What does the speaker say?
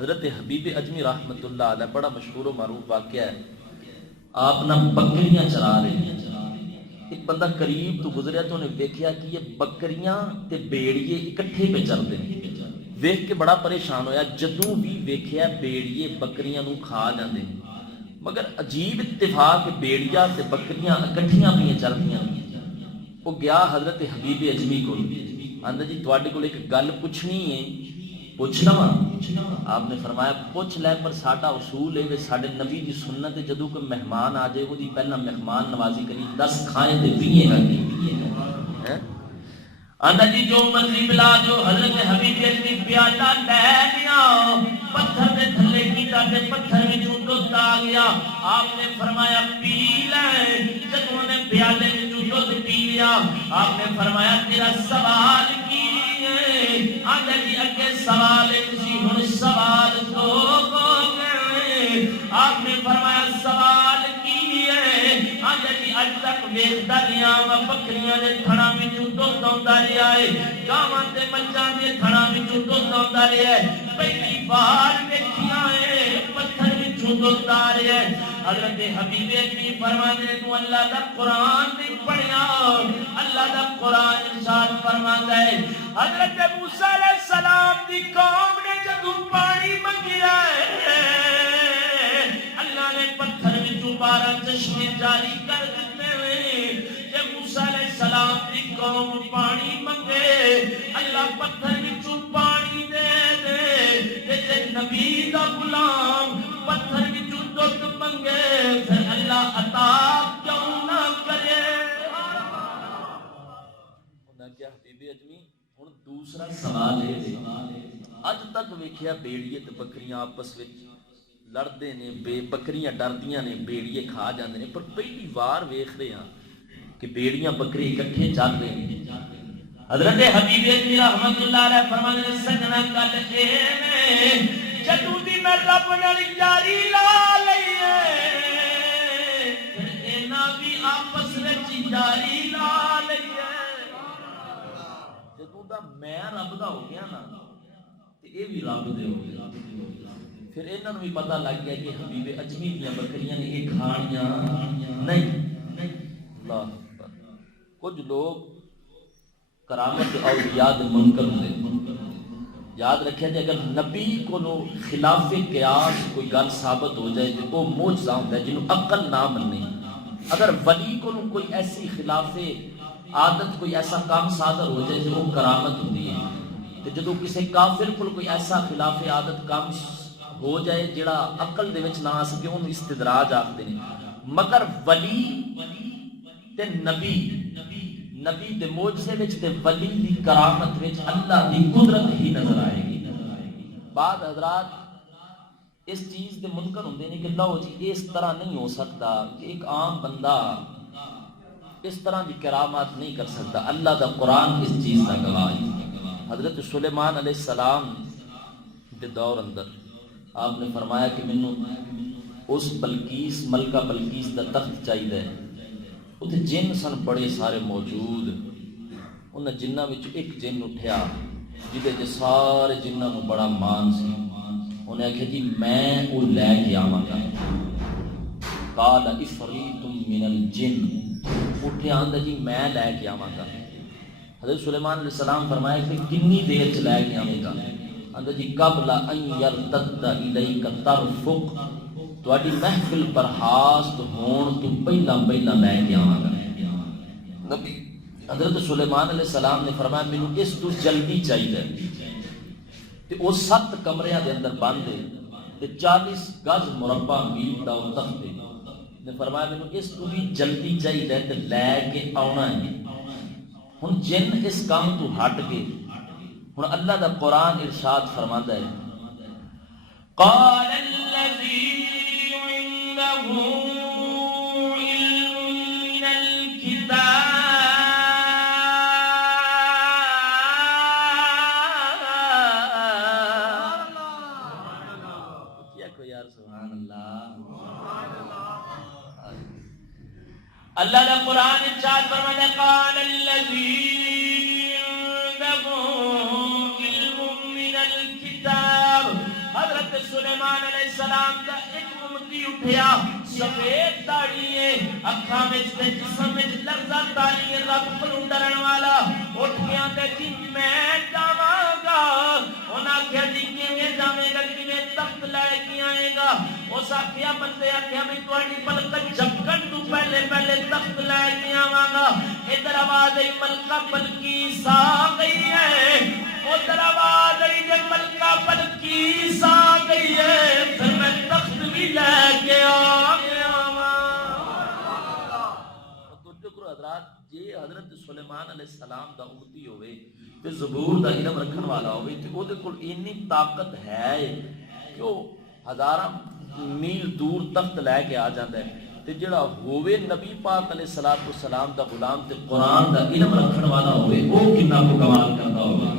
حضرت حبیب اجمی رحمت اللہ علیہ بڑا مشہور و معروف واقعہ ہے. آپ نہ بکریاں چرا رہے ہیں. ایک بندہ قریب تو گزریا تو انہیں دیکھیا کہ یہ بکریاں تے بیڑیے اکٹھے پہ چلتے ہیں. ویکھ کے بڑا پریشان ہویا. جدوں بھی ویکھیا بیڑیے بکریاں نو کھا جاندے مگر عجیب اتفاق کہ بیڑیاں تے بکریاں اکٹھیاں پہ چلدیاں. وہ گیا حضرت حبیب اجمی کو. آندا جی تواڈے کول ایک گل پوچھنی ہے, پوچھ لواں؟ آپ نے فرمایا پوچھ لے, پر ساڈا اصول ہے ساڈے نبی دی سنت ہے جدوں کوئی مہمان آ جائے وہ پہلا مہمان نوازی کری 10 کھائیں تے پیئے گا. آندا جی جو مرضی بلا جو. حضرت حبیب اجمی پیالہ لے لیا, پتھر دے تھلے کیتا تے پتھر وچوں دودھ آ گیا. آپ نے فرمایا پی لے. جدوں نے پیالے وچوں دودھ پی لیا آپ نے فرمایا تیرا سوال کی ہے؟ آندا جی اگے سوال سی ہن سوال تو ہو گئے. آپ نے فرمایا سوال کی ہے؟ آندا جی اج تک ویکھدا رہیا وا بکریاں دے تھڑاں وچوں دودھ آوندا رہیا ہے, گاواں تے مجھاں دے تھڑاں وچوں دودھ آوندا رہیا ہے. پہلی بار ویکھیا ہے پتھر وچوں دودھ آ رہیا ہے. حضرت حبیب اجمی فرماندے نے تو اللہ دا قرآن نہیں پڑھیا. اللہ دا قرآن ارشاد فرماندا ہے حضرت موسیٰ علیہ السلام دی قوم نے جدوں پانی منگیا ہے اللہ نے پتھر وچوں 12 چشمے جاری کر دیتے ہیں. جب موسیٰ علیہ السلام دی قوم پانی منگے اللہ پتھر وچوں پانی دے دے. تے نبی دا غلام پتھر وچوں دودھ منگے پھر اللہ عطا کیوں نہ کرے؟ کیا حبیب اجمی ہن دوسرا سوال ہے. اج تک ویکھیا بیڑیے تے بکریاں آپس وچ لڑدے نے, بے بکریاں ڈردیاں نے, بیڑیے کھا جاندے نے, پر پہلی وار ویکھ رہے ہاں کہ بیڑیاں بکری اکٹھے چل رہے ہیں. حضرت حبیب اجمی رحمت اللہ علیہ فرماندے نے سجنا گل اے نے جدوں دی میں رب نال یاری لا لئی ہے پھر انہاں بھی آپس وچ یاری لا لئی ہے. جدوں دا میں رب دا ہو گیا نا تے اے بھی رب دے ہو گیا. پھر انہاں نوں بھی پتہ لگ گیا کہ حبیب اجمی دیاں بکریاں نے اے کھانیاں نہیں. اللہ اکبر. کچھ لوگ کرامت اولیاء دے منکر ہوندے. یاد رکھیا جائے اگر نبی کو خلاف قیاس کوئی گل ثابت ہو جائے تو وہ معجزہ ہوندا ہے جنوں عقل نہ مننے. اگر ولی کو کوئی ایسی خلاف عادت کوئی ایسا کام صادر ہو جائے تو وہ کرامت ہوندی ہے. تے جدوں کسی کافر کو کوئی ایسا خلاف عادت کام ہو جائے جڑا عقل دے وچ نہ آ سکے اونوں استدراج آکھدے نے. مگر ولی تے نبی دے معجزے وچ تے ولی دی کرامت وچ اللہ دی قدرت ہی نظر آئے گی. بعد حضرات اس چیز دے منکر ہوندے نے کہ لو جی اس طرح نہیں ہو سکتا کہ ایک عام بندہ اس طرح دی کرامات نہیں کر سکتا. اللہ دا قرآن اس چیز کا گواہ ہے. حضرت سلیمان علیہ السلام دے دور اندر آپ نے فرمایا کہ مینوں اس بلقیس ملکہ بلقیس دا تخت چاہیے. اتنے جن سن بڑے سارے موجود. انہاں جنہاں وچ ایک جن اٹھیا جدے تے سارے جنہاں نوں بڑا مان سی. انہیں آخیا جی میں وہ لے کے آواں گا. قال عفریت من الجن. اٹھیا آندا جی میں لے کے آواں گا. حضرت سلیمان علیہ السلام فرمایا کہ کنی دیر چ لے کے آویں گا؟ آندا جی قبل ان یرتد الیک طرفک. تواڈی محفل برخاست ہون تو پہلا لے کے آواں گا. نبی حضرت سلیمان علیہ السلام نے فرمایا مینوں اس تو جلدی چاہیے. تے وہ 7 کمریاں دے اندر بند ہے تے 40 گز مربع میل دا وہ تخت ہے. نے فرمایا مینوں اس تو بھی جلدی چاہیے تے لے کے آنا ہے. ہن جن اس کام تو ہٹ کے ہن اللہ دا قرآن ارشاد فرماندا ہے قال الذی عنده علم من الکتاب یار سبحان اللہ. اللہ دا قرآن ارشاد فرماتا ہے قال الذی عنده علم من الکتاب. حضرت السلام دا ایک امتی اٹھیا سفید داڑھی ہے اکھاں وچ تے جسم وچ لرزہ تاری ہے رب کولوں ڈرن والا اٹھ گیا تے جی میں جاواں گا انہاں کہیا جی کیویں جاویں گا کیویں تخت لے کے آئے گا اس آکھیا بندے آکھیا میں تہاڈی پلک جھپکن تو پہلے پہلے تخت لے کے آواں گا ادھر آواز آئی ملکہ بلقیس آ گئی ہے ادھر آواز آئی جے ملکہ بلقیس آ گئی ہے پھر میں تخت بھی لے کے آ گیا حضرات جی حضرت سلیمان علیہ السلام دا امتی ہوئے تے زبور دا علم رکھن والا ہوئے تے او دے کول اتنی طاقت ہے کہ وہ ہزاراں میل دور تخت لے کے آ جاندا ہے تے جڑا ہوئے نبی پاک علیہ السلام دا غلام تے قرآن دا علم رکھن والا ہوئے او کنا کو کمال کرتا ہوگا